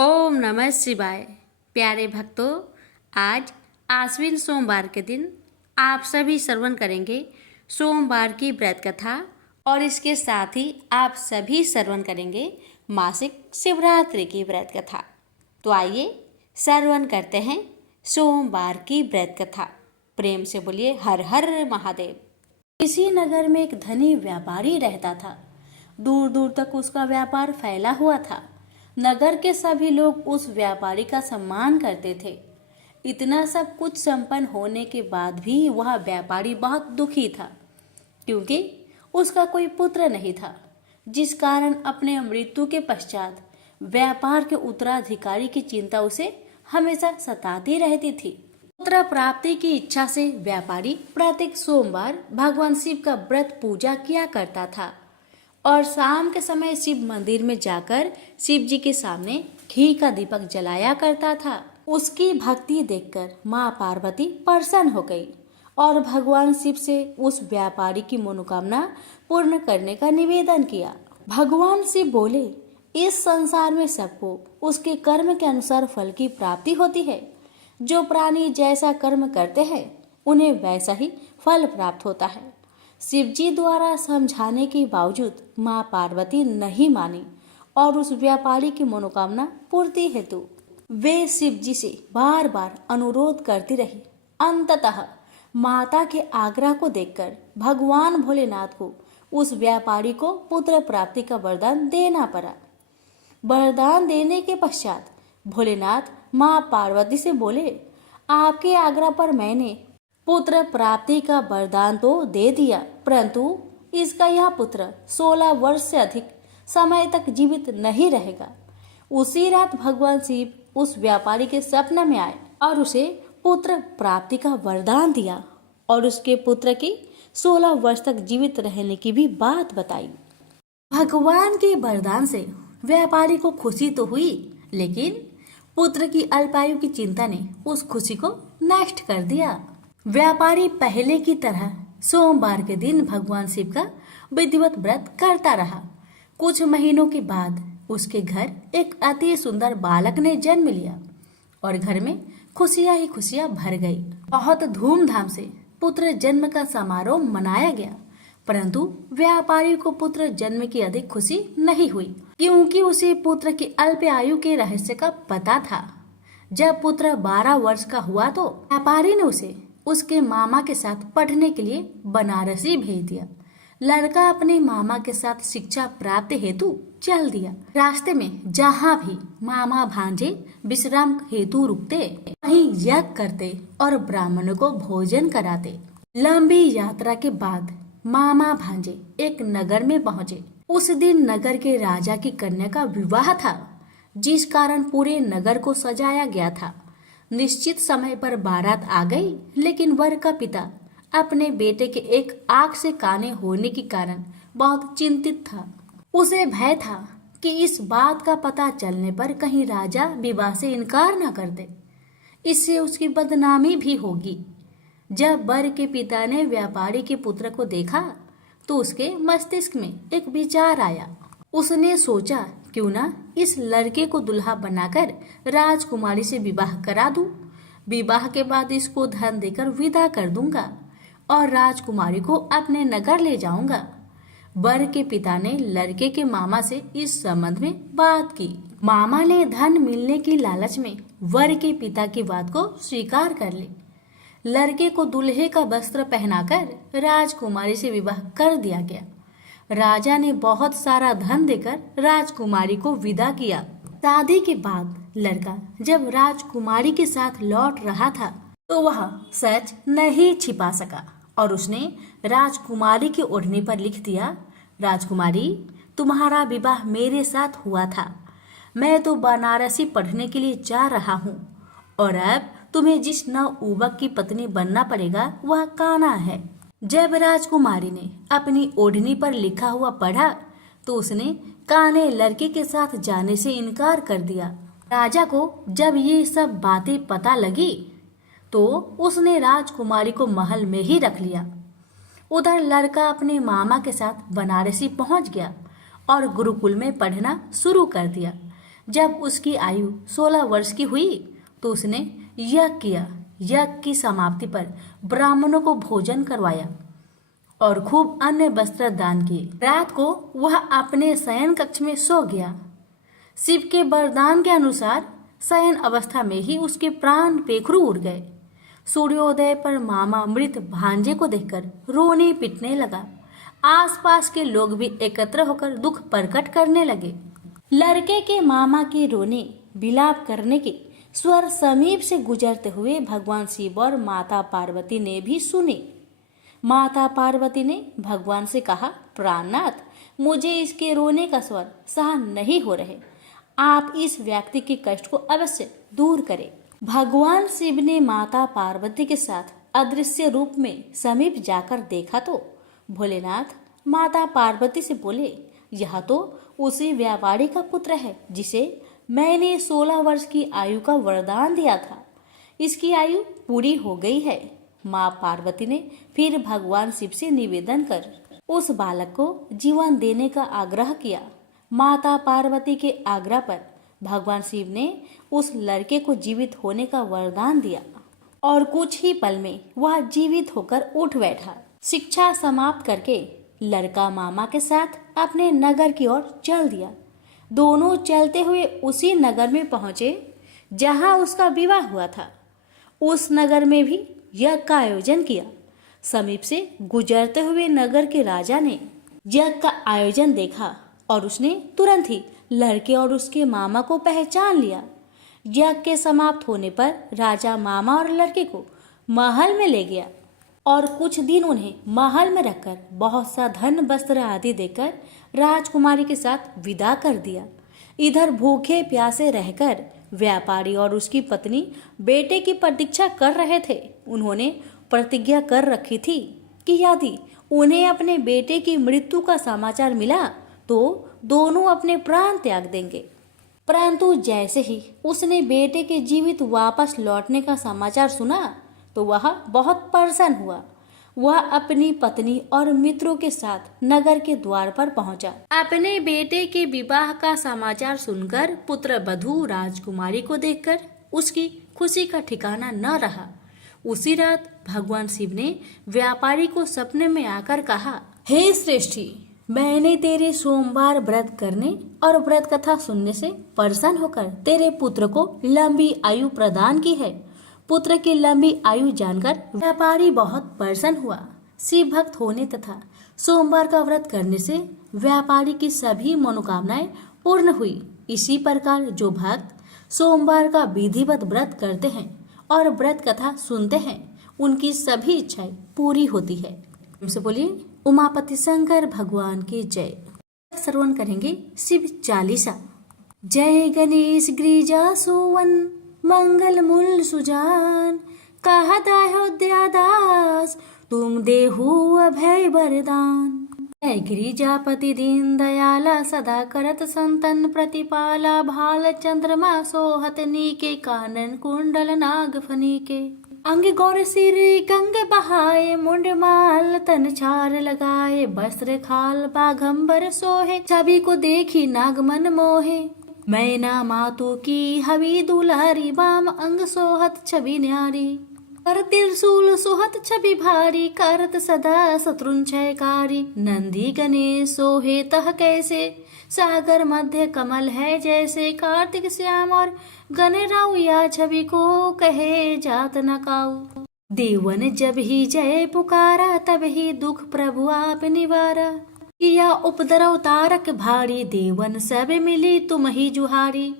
ओम नमः शिवाय। प्यारे भक्तों, आज आश्विन सोमवार के दिन आप सभी श्रवण करेंगे सोमवार की व्रत कथा और इसके साथ ही आप सभी श्रवण करेंगे मासिक शिवरात्रि की व्रत कथा। तो आइए श्रवण करते हैं सोमवार की व्रत कथा। प्रेम से बोलिए हर हर महादेव। इसी नगर में एक धनी व्यापारी रहता था। दूर दूर तक उसका व्यापार फैला हुआ था। नगर के सभी लोग उस व्यापारी का सम्मान करते थे। इतना सब कुछ संपन्न होने के बाद भी वह व्यापारी बहुत दुखी था, क्योंकि उसका कोई पुत्र नहीं था, जिस कारण अपने मृत्यु के पश्चात व्यापार के उत्तराधिकारी की चिंता उसे हमेशा सताती रहती थी। पुत्र प्राप्ति की इच्छा से व्यापारी प्रत्येक सोमवार भगवान शिव का व्रत पूजा किया करता था और शाम के समय शिव मंदिर में जाकर शिव जी के सामने घी का दीपक जलाया करता था। उसकी भक्ति देखकर माँ पार्वती प्रसन्न हो गई और भगवान शिव से उस व्यापारी की मनोकामना पूर्ण करने का निवेदन किया। भगवान शिव बोले, इस संसार में सबको उसके कर्म के अनुसार फल की प्राप्ति होती है। जो प्राणी जैसा कर्म करते हैं उन्हें वैसा ही फल प्राप्त होता है। शिवजी द्वारा समझाने के बावजूद माँ पार्वती नहीं मानी और उस व्यापारी की मनोकामना पूर्ति हेतु वे शिवजी से बार बार अनुरोध करती रही। अंततः माता के आग्रह को देखकर भगवान भोलेनाथ को उस व्यापारी को पुत्र प्राप्ति का वरदान देना पड़ा। वरदान देने के पश्चात भोलेनाथ माँ पार्वती से बोले, आपके आग्रह पर मैंने पुत्र प्राप्ति का वरदान तो दे दिया, परंतु इसका यह पुत्र 16 वर्ष से अधिक समय तक जीवित नहीं रहेगा। उसी रात भगवान शिव उस व्यापारी के सपने में आए और उसे पुत्र प्राप्ति का वरदान दिया और उसके पुत्र की 16 वर्ष तक जीवित रहने की भी बात बताई। भगवान के वरदान से व्यापारी को खुशी तो हुई, लेकिन पुत्र की अल्पायु की चिंता ने उस खुशी को नष्ट कर दिया। व्यापारी पहले की तरह सोमवार के दिन भगवान शिव का विधिवत व्रत करता रहा। कुछ महीनों के बाद उसके घर एक अति सुंदर बालक ने जन्म लिया और घर में खुशियां ही खुशियां भर गई। बहुत धूमधाम से पुत्र जन्म का समारोह मनाया गया, परंतु व्यापारी को पुत्र जन्म की अधिक खुशी नहीं हुई, क्योंकि उसे पुत्र की अल्प आयु के रहस्य का पता था। जब पुत्र 12 वर्ष का हुआ तो व्यापारी ने उसे उसके मामा के साथ पढ़ने के लिए बनारसी भेज दिया। लड़का अपने मामा के साथ शिक्षा प्राप्त हेतु चल दिया। रास्ते में जहाँ भी मामा भांजे विश्राम हेतु रुकते, वहीं यज्ञ करते और ब्राह्मणों को भोजन कराते। लंबी यात्रा के बाद मामा भांजे एक नगर में पहुँचे। उस दिन नगर के राजा की कन्या का विवाह था, जिस कारण पूरे नगर को सजाया गया था। निश्चित समय पर बारात आ गई, लेकिन वर का पिता अपने बेटे के एक आंख से काने होने के कारण बहुत चिंतित था। उसे भय था कि इस बात का पता चलने पर कहीं राजा विवाह से इनकार न कर दे, इससे उसकी बदनामी भी होगी। जब वर के पिता ने व्यापारी के पुत्र को देखा तो उसके मस्तिष्क में एक विचार आया। उसने सोचा, क्यों ना इस लड़के को दुल्हा बनाकर राजकुमारी से विवाह करा दूं। विवाह के बाद इसको धन देकर विदा कर दूंगा और राजकुमारी को अपने नगर ले जाऊंगा। वर के पिता ने लड़के के मामा से इस संबंध में बात की। मामा ने धन मिलने की लालच में वर के पिता की बात को स्वीकार कर ली। लड़के को दूल्हे का वस्त्र पहनाकर राजकुमारी से विवाह कर दिया गया। राजा ने बहुत सारा धन देकर राजकुमारी को विदा किया। शादी के बाद लड़का जब राजकुमारी के साथ लौट रहा था तो वह सच नहीं छिपा सका और उसने राजकुमारी की ओढ़नी पर लिख दिया, राजकुमारी, तुम्हारा विवाह मेरे साथ हुआ था। मैं तो बनारसी पढ़ने के लिए जा रहा हूँ और अब तुम्हें जिस नवयुवक की पत्नी बनना पड़ेगा वह कान्हा है। जब राजकुमारी ने अपनी ओढ़नी पर लिखा हुआ पढ़ा तो उसने कान्हे लड़के के साथ जाने से इनकार कर दिया। राजा को जब ये सब बातें पता लगी तो उसने राजकुमारी को महल में ही रख लिया। उधर लड़का अपने मामा के साथ बनारसी पहुंच गया और गुरुकुल में पढ़ना शुरू कर दिया। जब उसकी आयु 16 वर्ष की हुई तो उसने यज्ञ किया। यज्ञ की समाप्ति पर ब्राह्मणों को भोजन करवाया और खूब अन्य वस्त्र दान किए। रात को वह अपने शयन कक्ष में सो गया। शिव के वरदान के अनुसार शयन अवस्था में ही उसके प्राण पेखरू उड़ गए। सूर्योदय पर मामा मृत भांजे को देखकर रोने पिटने लगा। आसपास के लोग भी एकत्र होकर दुख प्रकट करने लगे। लड़के के मामा के रोने विलाप करने के स्वर समीप से गुजरते हुए भगवान शिव और माता पार्वती ने भी सुने। माता पार्वती ने भगवान से कहा, प्राणनाथ, मुझे इसके रोने का स्वर सहन नहीं हो रहे, आप इस व्यक्ति के कष्ट को अवश्य दूर करें। भगवान शिव ने माता पार्वती के साथ अदृश्य रूप में समीप जाकर देखा तो भोलेनाथ माता पार्वती से बोले, यह तो उसी व्यापारी का पुत्र है जिसे मैंने 16 वर्ष की आयु का वरदान दिया था। इसकी आयु पूरी हो गई है। माँ पार्वती ने फिर भगवान शिव से निवेदन कर उस बालक को जीवन देने का आग्रह किया। माता पार्वती के आग्रह पर भगवान शिव ने उस लड़के को जीवित होने का वरदान दिया और कुछ ही पल में वह जीवित होकर उठ बैठा। शिक्षा समाप्त करके लड़का मामा के साथ अपने नगर की ओर चल दिया। दोनों चलते हुए उसी नगर में पहुंचे जहां उसका विवाह हुआ था। उस नगर में भी यज्ञ का आयोजन किया। समीप से गुजरते हुए नगर के राजा ने यज्ञ का आयोजन देखा और उसने तुरंत ही लड़के और उसके मामा को पहचान लिया। यज्ञ के समाप्त होने पर राजा मामा और लड़के को महल में ले गया और कुछ दिन उन्हें महल में रखकर बहुत सा धन वस्त्र आदि देकर राजकुमारी के साथ विदा कर दिया। इधर भूखे प्यासे रहकर व्यापारी और उसकी पत्नी बेटे की प्रतीक्षा कर रहे थे। उन्होंने प्रतिज्ञा कर रखी थी कि यदि उन्हें अपने बेटे की मृत्यु का समाचार मिला तो दोनों अपने प्राण त्याग देंगे। परंतु जैसे ही उसने बेटे के जीवित वापस लौटने का समाचार सुना तो वह बहुत परेशान हुआ। वह अपनी पत्नी और मित्रों के साथ नगर के द्वार पर पहुंचा। अपने बेटे के विवाह का समाचार सुनकर पुत्र वधू राजकुमारी को देखकर उसकी खुशी का ठिकाना न रहा। उसी रात भगवान शिव ने व्यापारी को सपने में आकर कहा, हे श्रेष्ठी, मैंने तेरे सोमवार व्रत करने और व्रत कथा सुनने से प्रसन्न होकर तेरे पुत्र को लंबी आयु प्रदान की है। पुत्र की लंबी आयु जानकर व्यापारी बहुत प्रसन्न हुआ। शिव भक्त होने तथा सोमवार का व्रत करने से व्यापारी की सभी मनोकामनाएं पूर्ण हुई। इसी प्रकार जो भक्त सोमवार का विधिवत व्रत करते हैं और व्रत कथा सुनते हैं उनकी सभी इच्छाएं पूरी होती है। हमसे बोलिए उमापति शंकर भगवान की जय। श्रवण करेंगे शिव चालीसा। जय गणेश गिरिजा सोवन मंगल मूल सुजान, कहत अयोध्या दास तुम देहु अभय वरदान। जय गिरिजापति दीन दयाला सदा करत संतन प्रतिपाला, भाल चंद्रमा सोहत नीके कानन कुंडल नाग फनीके। अंग गौर सिर गंग बहाए, मुंड माल तन छार लगाए, वस्त्र खाल बाघंबर सोहे, छवि को देखी नाग मन मोहे। मैना मातु की हवी दुलारी, वाम अंग सोहत छवि न्यारी, कर त्रिशूल सोहत छवि भारी, करत सदा शत्रुन क्षयकारी। नंदी गणेश सोहे तह कैसे, सागर मध्य कमल है जैसे। कार्तिक श्याम और गणराव या छवि को कहे जात न काऊ। देवन जब ही जय पुकारा, तब ही दुख प्रभु आप निवारा। किया उपद्रव तारक भारी, देवन सब मिली तुम ही जुहारी।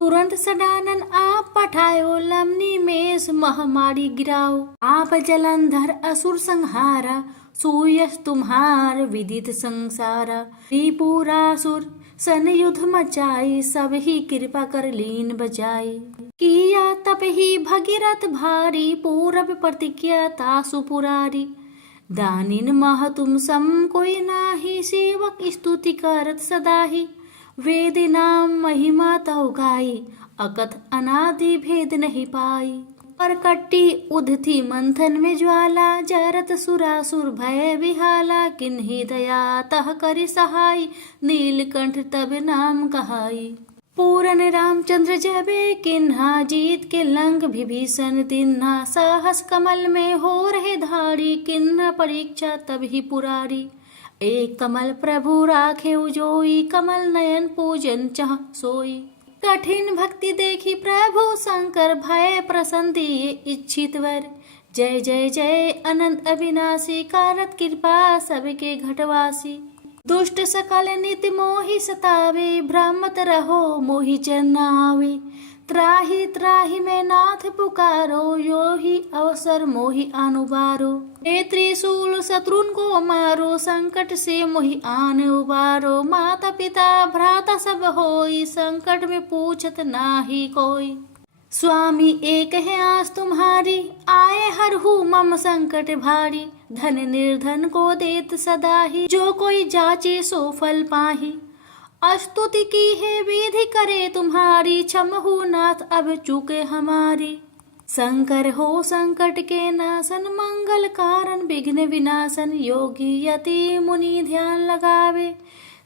तुरंत सडानन आप पठायो, लमनी मेष महामारी गिराओ। आप जलंधर असुर संहारा, सूयस तुम्हार विदित संसारा। त्रिपुरासुर सन युद्ध मचाई, सब ही कृपा कर लीन बजाई। किया तप ही भगीरथ भारी, पूरब प्रतिज्ञा तासु पुरारी। दानिन मह तुम सम कोई नाही, सेवक स्तुति करत सदाही। वेद नाम महिमा तव गाई, अकथ अनादि भेद नहीं पाई। पर कट्टी उधती मंथन में ज्वाला, जरत सुरासुर भय विहाला। किन्ही दया तह करि सहाय, नीलकंठ तब नाम कहाई। पूरन रामचंद्र जबे किन्हा, जीत के लंक विभीषण तिन्हा, साहस कमल में हो रहे धारी, किन्हा परीक्षा तब ही पुरारी। एक कमल प्रभु राखे उजोई, कमल नयन पूजन चाह सोई। कठिन भक्ति देखी प्रभु शंकर, भय प्रसन्न दिए इच्छित वर। जय जय जय अनंत अविनाशी, कारत कृपा सबके घटवासी। दुष्ट सकल नित मोहि सतावे, भ्रमत रहो मोहि चरनावे। त्राहि त्राहि में नाथ पुकारो, यो ही अवसर मोहि अनुबारो। हे त्रिशूल शत्रुन को मारो, संकट से मोहि आन उबारो। माता पिता भ्राता सब होई, संकट में पूछत नाही कोई। स्वामी एक है आस तुम्हारी, आए हरहु मम संकट भारी। धन निर्धन को देत सदा ही, जो कोई जाचे सो फल पाही। स्तुति की है विधि करे तुम्हारी, क्षमहु नाथ अब चूके हमारी। शंकर हो संकट के नाशन, मंगल कारण विघ्न विनाशन। योगी यति मुनि ध्यान लगावे,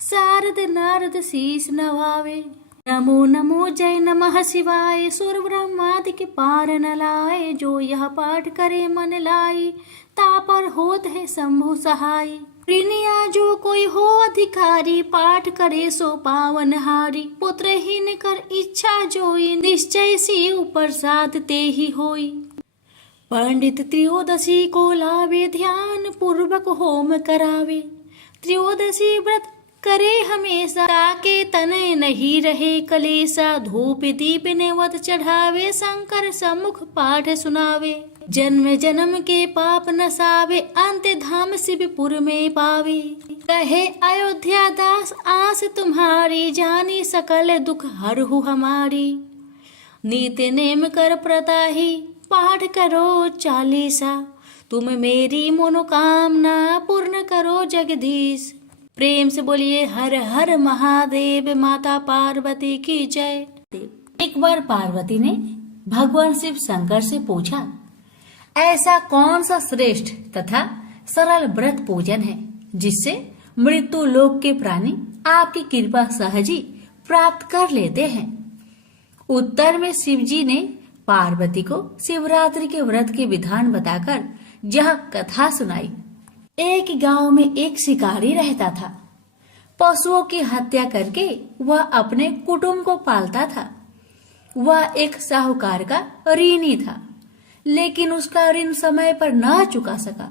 शारद नारद शीस नवावे। नमो नमो जय नमः शिवाय, सुर ब्रह्मादि के पार न लाए। जो यह पाठ करे मन लाई, तापर होत है शंभु सहाय। प्रिनिया जो कोई हो अधिकारी, पाठ करे सो पावन हारी। पुत्रहीन कर इच्छा जोई, निश्चय शिव प्रसाद ते ही होई। पंडित त्रयोदशी को लावे, ध्यान पूर्वक होम करावे। त्रयोदशी व्रत करे हमेशा, ताके तनय नहीं रहे कलेसा। धूप दीप नेवत चढ़ावे, शंकर सम्मुख पाठ सुनावे। जन्म जन्म के पाप नसावे, अंत धाम शिवपुर में पावे। कहे अयोध्या दास आस तुम्हारी, जानी सकल दुख हरहु हमारी। नीति नेम कर प्रताही, पाठ करो चालीसा। तुम मेरी मनोकामना, पूर्ण करो जगदीश। प्रेम से बोलिए हर हर महादेव। माता पार्वती की जय। एक बार पार्वती ने भगवान शिव शंकर से पूछा, ऐसा कौन सा श्रेष्ठ तथा सरल व्रत पूजन है जिससे मृत्यु लोक के प्राणी आपकी कृपा सहज ही प्राप्त कर लेते हैं। उत्तर में शिव जी ने पार्वती को शिवरात्रि के व्रत के विधान बताकर यह कथा सुनाई। एक गांव में एक शिकारी रहता था। पशुओं की हत्या करके वह अपने कुटुंब को पालता था। वह एक साहूकार का ऋणी था, लेकिन उसका ऋण समय पर न चुका सका।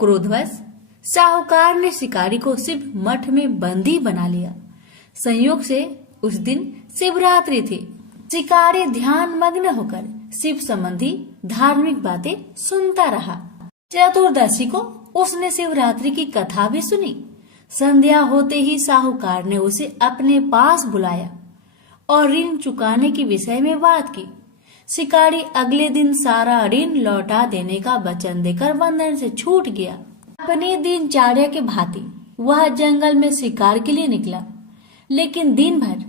क्रोधवश साहूकार ने शिकारी को शिव मठ में बंदी बना लिया। संयोग से उस दिन शिवरात्रि थी। शिकारी ध्यान मग्न होकर शिव संबंधी धार्मिक बातें सुनता रहा। चतुर्दशी को उसने शिवरात्रि की कथा भी सुनी। संध्या होते ही साहूकार ने उसे अपने पास बुलाया और ऋण चुकाने के विषय में बात की। शिकारी अगले दिन सारा ऋण लौटा देने का वचन देकर बंधन से छूट गया। अपनी दिनचर्या के भांति वह जंगल में शिकार के लिए निकला, लेकिन दिन भर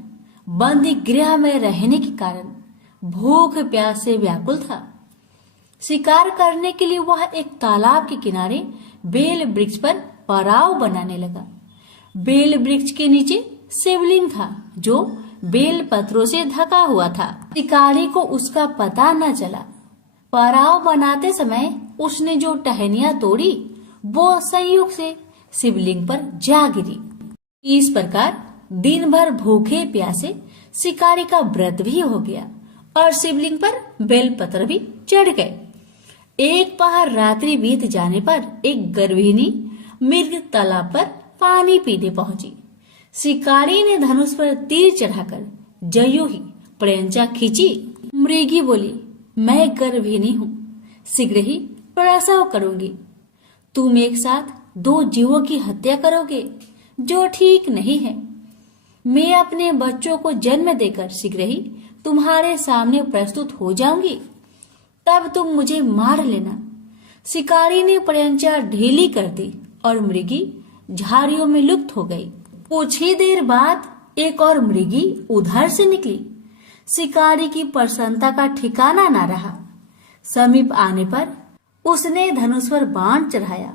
बंदी गृह में रहने के कारण भूख प्यास से व्याकुल था। शिकार करने के लिए वह एक तालाब के किनारे बेल वृक्ष पर पड़ाव बनाने लगा। बेल वृक्ष के नीचे शिवलिंग था जो बेल पत्रों से ढका हुआ था। शिकारी को उसका पता न चला। पड़ाव बनाते समय उसने जो टहनियां तोड़ी वो संयोग से शिवलिंग पर जा गिरी। इस प्रकार दिन भर भूखे प्यासे शिकारी का व्रत भी हो गया और शिवलिंग पर बेलपत्र भी चढ़ गए। एक पहर रात्रि बीत जाने पर एक गर्भिणी मृग तालाब पर पानी पीने पहुंची। शिकारी ने धनुष पर तीर चढ़ाकर जयो ही प्रयंचा खींची। मृगी बोली, मैं गर्भिणी हूँ, शीघ्र ही प्रसव करूंगी। तुम एक साथ 2 जीवों की हत्या करोगे जो ठीक नहीं है। मैं अपने बच्चों को जन्म देकर शीघ्र ही तुम्हारे सामने प्रस्तुत हो जाऊंगी, तब तुम मुझे मार लेना। शिकारी ने प्रयंचा ढीली कर दी और मृगी झाड़ियों में लुप्त हो गई। कुछ ही देर बाद एक और मृगी उधर से निकली। शिकारी की प्रसन्नता का ठिकाना न रहा। समीप आने पर उसने धनुष पर बाण चढ़ाया।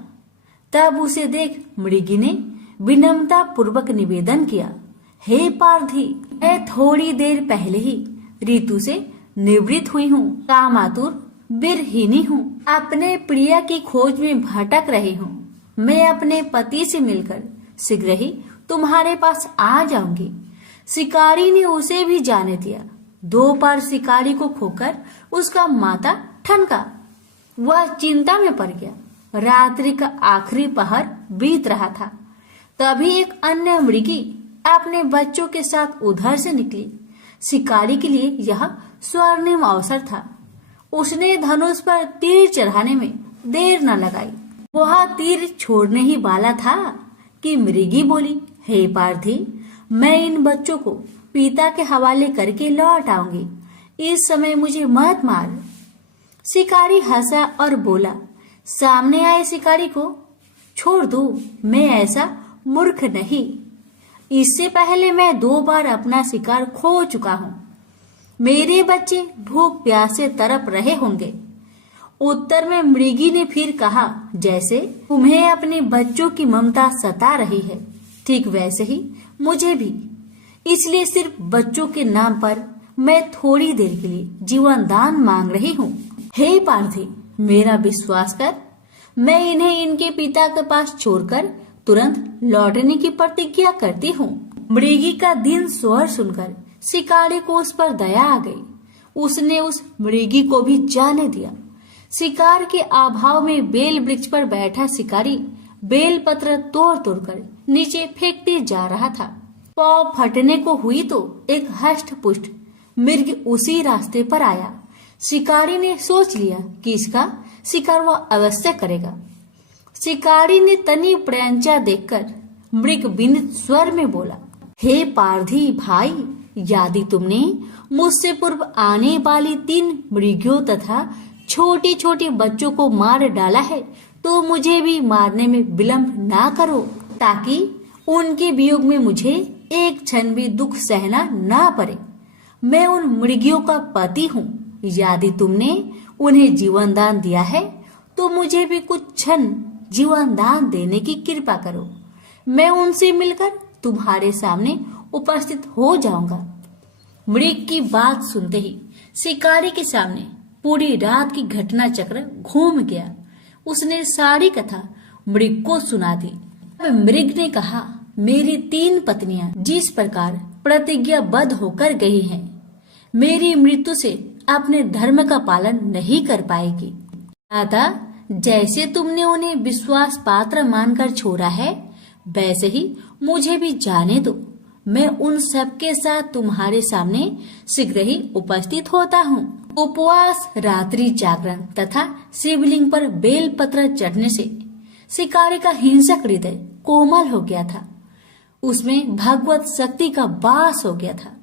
तब उसे देख मृगी ने विनम्रता पूर्वक निवेदन किया, हे पारधी, मैं थोड़ी देर पहले ही ऋतु से निवृत्त हुई हूँ, कामातुर बिरहिनी हूँ, अपने प्रिय की खोज में भटक रही हूँ। मैं अपने पति से मिलकर शीघ्र ही तुम्हारे पास आ जाऊंगी। शिकारी ने उसे भी जाने दिया। 2 बार शिकारी को खोकर उसका माथा ठनका। वह चिंता में पड़ गया। रात्रि का आखिरी पहर बीत रहा था। तभी एक अन्य मृगी अपने बच्चों के साथ उधर से निकली। शिकारी के लिए यह स्वर्णिम अवसर था। उसने धनुष पर तीर चढ़ाने में देर न लगाई। वह तीर छोड़ने ही वाला था कि मृगी बोली, हे पारधी, मैं इन बच्चों को पिता के हवाले करके लौट आऊंगी। इस समय मुझे मत मार। शिकारी हंसा और बोला, सामने आए शिकारी को छोड़ दो, मैं ऐसा मूर्ख नहीं। इससे पहले मैं 2 बार अपना शिकार खो चुका हूँ। मेरे बच्चे भूख प्यास से तड़प रहे होंगे। उत्तर में मृगी ने फिर कहा, जैसे तुम्हें अपने बच्चों की ममता सता रही है, ठीक वैसे ही मुझे भी। इसलिए सिर्फ बच्चों के नाम पर मैं थोड़ी देर के लिए जीवन दान मांग रही हूँ। हे पारधी, मेरा विश्वास कर, मैं इन्हें इनके पिता के पास छोड़कर तुरंत लौटने की प्रतिज्ञा करती हूँ। मृगी का दिन स्वर सुनकर शिकारी को उस पर दया आ गई। उसने उस मृगी को भी जाने दिया। शिकार के अभाव में बेल वृक्ष पर बैठा शिकारी बेल पत्र तोड़ तोड़ कर नीचे फेंकते जा रहा था। पाँव फटने को हुई तो एक हष्ट पुष्ट मृग उसी रास्ते पर आया। शिकारी ने सोच लिया कि इसका शिकार वह अवश्य करेगा। शिकारी ने तनी प्रयंचा देखकर मृग विनीत स्वर में बोला, हे पारधी भाई, यदि तुमने मुझसे पूर्व आने वाली 3 मृगियों तथा छोटी छोटी बच्चों को मार डाला है तो मुझे भी मारने में विलंब ना करो, ताकि उनके वियोग में मुझे एक क्षण भी दुख सहना ना पड़े। मैं उन मृगियों का पति हूँ। यदि तुमने उन्हें जीवन दान दिया है तो मुझे भी कुछ क्षण जीवन दान देने की कृपा करो। मैं उनसे मिलकर तुम्हारे सामने उपस्थित हो जाऊंगा। मृग की बात सुनते ही शिकारी के सामने पूरी रात की घटना चक्र घूम गया। उसने सारी कथा मृग को सुना दी। मृग ने कहा, मेरी 3 पत्नियां जिस प्रकार प्रतिज्ञाबद्ध होकर गई हैं, मेरी मृत्यु से अपने धर्म का पालन नहीं कर पाएगी। अतः जैसे तुमने उन्हें विश्वास पात्र मानकर छोड़ा है, वैसे ही मुझे भी जाने दो। मैं उन सबके साथ तुम्हारे सामने शीघ्र ही उपस्थित होता हूँ। उपवास, रात्रि जागरण तथा शिवलिंग पर बेल पत्र चढ़ने से शिकारी का हिंसक हृदय कोमल हो गया था। उसमें भगवत शक्ति का वास हो गया था।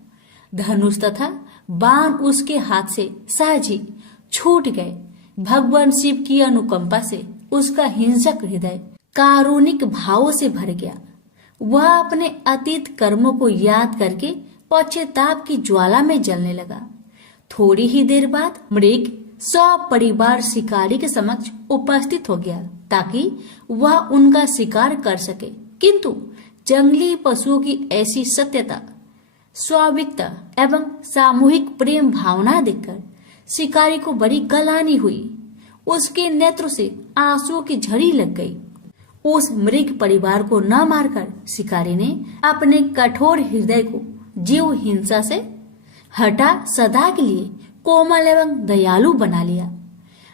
धनुष तथा बाण उसके हाथ से सहज ही छूट गए। भगवान शिव की अनुकंपा से उसका हिंसक हृदय कारुणिक भावों से भर गया। वह अपने अतीत कर्मों को याद करके पश्चाताप की ज्वाला में जलने लगा। थोड़ी ही देर बाद मृग सपरिवार शिकारी के समक्ष उपस्थित हो गया ताकि वह उनका शिकार कर सके। किंतु जंगली पशुओं की ऐसी सत्यता, स्वाभाविकता एवं सामूहिक प्रेम भावना देखकर शिकारी को बड़ी गलानी हुई। उसके नेत्र से आंसुओं की झड़ी लग गई। उस मृग परिवार को न मारकर शिकारी ने अपने कठोर हृदय को जीव हिंसा से हटा सदा के लिए कोमल एवं दयालु बना लिया।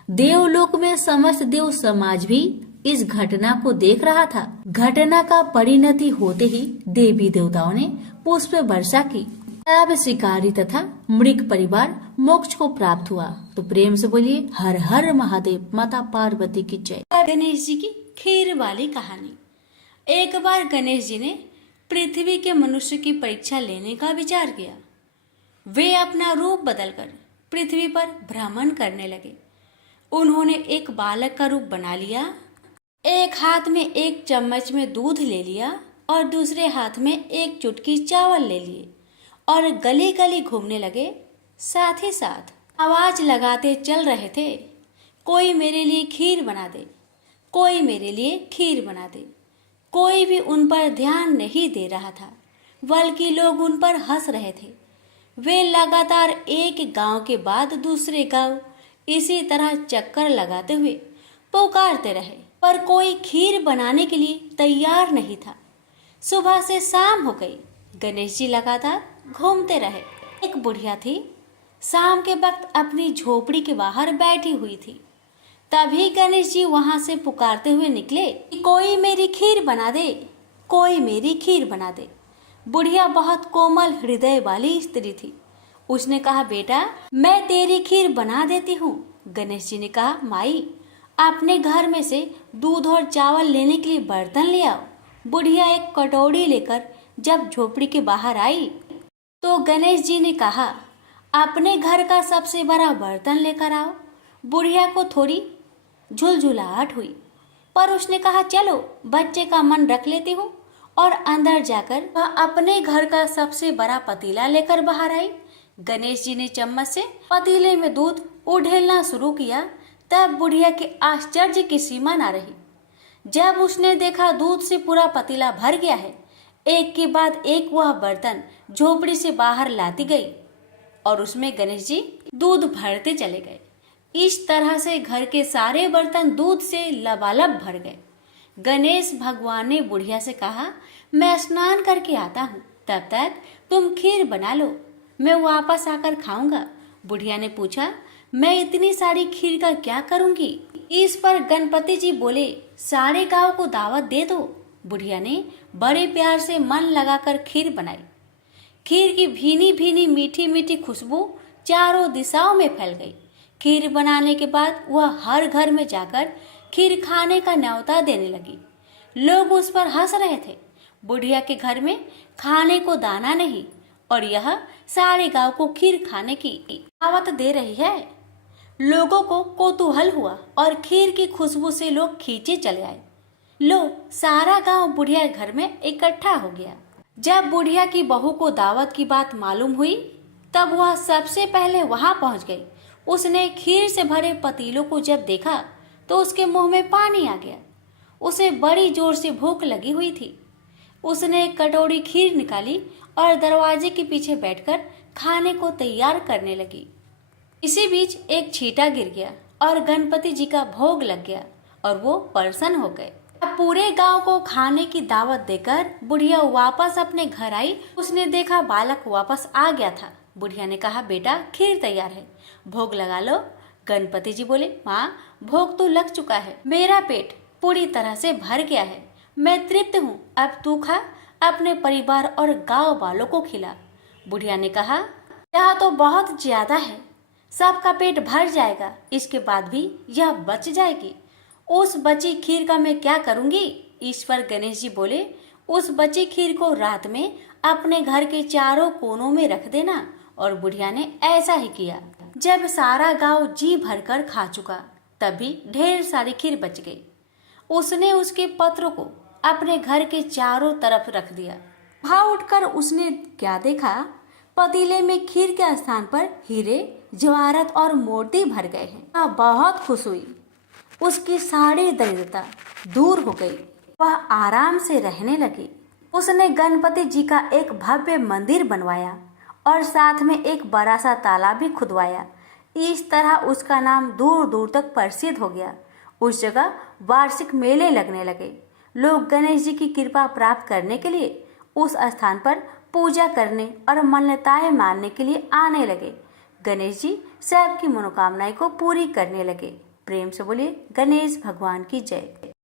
देवलोक में समस्त देव समाज भी इस घटना को देख रहा था। घटना का परिणति होते ही देवी देवताओं ने पुष्प वर्षा की। अब शिकारी तथा मृग परिवार मोक्ष को प्राप्त हुआ। तो प्रेम से बोलिए, हर हर महादेव, माता पार्वती की जय। गणेश जी की खीर वाली कहानी। एक बार गणेश जी ने पृथ्वी के मनुष्य की परीक्षा लेने का विचार किया। वे अपना रूप बदलकर पृथ्वी पर भ्रमण करने लगे। उन्होंने एक बालक का रूप बना लिया। एक हाथ में एक चम्मच में दूध ले लिया और दूसरे हाथ में एक चुटकी चावल ले लिए और गली गली घूमने लगे। साथ ही साथ आवाज लगाते चल रहे थे, कोई मेरे लिए खीर बना दे, कोई मेरे लिए खीर बना दे। कोई भी उन पर ध्यान नहीं दे रहा था। बल्कि लोग उन पर हंस रहे थे। वे लगातार एक गांव के बाद दूसरे गांव इसी तरह चक्कर लगाते हुए पुकारते रहे, पर कोई खीर बनाने के लिए तैयार नहीं था। सुबह से शाम हो गई, गणेश जी लगातार घूमते रहे। एक बुढ़िया थी, शाम के वक्त अपनी झोपड़ी के बाहर बैठी हुई थी। तभी गणेश जी वहां से पुकारते हुए निकले कि कोई मेरी खीर बना दे, कोई मेरी खीर बना दे। बुढ़िया बहुत कोमल हृदय वाली स्त्री थी। उसने कहा, बेटा मैं तेरी खीर बना देती हूँ। गणेश जी ने कहा, माई अपने घर में से दूध और चावल लेने के लिए बर्तन ले आओ। बुढ़िया एक कटोरी लेकर जब झोपड़ी के बाहर आई तो गणेश जी ने कहा, अपने घर का सबसे बड़ा बर्तन लेकर आओ। बुढ़िया को थोड़ी झुलझुलाहट हुई, पर उसने कहा, चलो बच्चे का मन रख लेती हूँ, और अंदर जाकर वह अपने घर का सबसे बड़ा पतीला लेकर बाहर आई। गणेश जी ने चम्मच से पतीले में दूध उड़ेलना शुरू किया। तब बुढ़िया के आश्चर्य की सीमा ना रही। जब उसने देखा दूध से पूरा पतीला भर गया है, एक के बाद एक वह बर्तन झोपड़ी से बाहर लाती गई और उसमें गणेश जी दूध भरते चले गए। इस तरह से घर के सारे बर्तन दूध से लबालब भर गए। गणेश भगवान ने बुढ़िया से कहा, मैं स्नान करके आता हूँ, तब तक तुम खीर बना लो, मैं वापस आकर खाऊंगा। बुढ़िया ने पूछा, मैं इतनी सारी खीर का क्या करूंगी? इस पर गणपति जी बोले, सारे गांव को दावत दे दो। बुढ़िया ने बड़े प्यार से मन लगाकर खीर बनाई। खीर की भीनी भीनी मीठी मीठी खुशबू चारों दिशाओं में फैल गई। खीर बनाने के बाद वह हर घर में जाकर खीर खाने का न्योता देने लगी। लोग उस पर हंस रहे थे। बुढ़िया के घर में खाने को दाना नहीं और यह सारे गांव को खीर खाने की दावत दे रही है। लोगों को कौतूहल हुआ और खीर की खुशबू से लोग खींचे चले आए। लो, सारा गांव बुढ़िया घर में इकट्ठा हो गया। जब बुढ़िया की बहू को दावत की बात मालूम हुई, तब वह सबसे पहले वहां पहुंच गई। उसने खीर से भरे पतीलों को जब देखा तो उसके मुंह में पानी आ गया। उसे बड़ी जोर से भूख लगी हुई थी। उसने एक कटोरी खीर निकाली और दरवाजे के पीछे बैठकर खाने को तैयार करने लगी। इसी बीच एक छींटा गिर गया और गणपति जी का भोग लग गया और वो प्रसन्न हो गए। अब पूरे गांव को खाने की दावत देकर बुढ़िया वापस अपने घर आई। उसने देखा बालक वापस आ गया था। बुढ़िया ने कहा, बेटा खीर तैयार है, भोग लगा लो। गणपति जी बोले, माँ भोग तो लग चुका है, मेरा पेट पूरी तरह से भर गया है, मैं तृप्त हूँ, अब तू खा, अपने परिवार और गांव वालों को खिला। बुढ़िया ने कहा, यह तो बहुत ज्यादा है, सबका पेट भर जाएगा, इसके बाद भी यह बच जाएगी। उस बची खीर का मैं क्या करूंगी? इस पर गणेश जी बोले, उस बची खीर को रात में अपने घर के चारों कोनों में रख देना। और बुढ़िया ने ऐसा ही किया। जब सारा गांव जी भरकर खा चुका, तभी ढेर सारी खीर बच गई। उसने उसके पत्र को अपने घर के चारों तरफ रख दिया। वहां उठकर उसने क्या देखा? पतीले में खीर के स्थान पर हीरे, जवाहरात और मोती भर गए हैं। बहुत खुश हुई। उसकी सारी दरिद्रता दूर हो गई। वह आराम से रहने लगी। उसने गणपति जी का एक भव्य मंदिर बनवाया और साथ में एक बड़ा सा तालाब भी खुदवाया। इस तरह उसका नाम दूर दूर तक प्रसिद्ध हो गया। उस जगह वार्षिक मेले लगने लगे। लोग गणेश जी की कृपा प्राप्त करने के लिए उस स्थान पर पूजा करने और मान्यताएं मानने के लिए आने लगे। गणेश जी सबकी मनोकामनाएं को पूरी करने लगे। प्रेम से बोलिए गणेश भगवान की जय।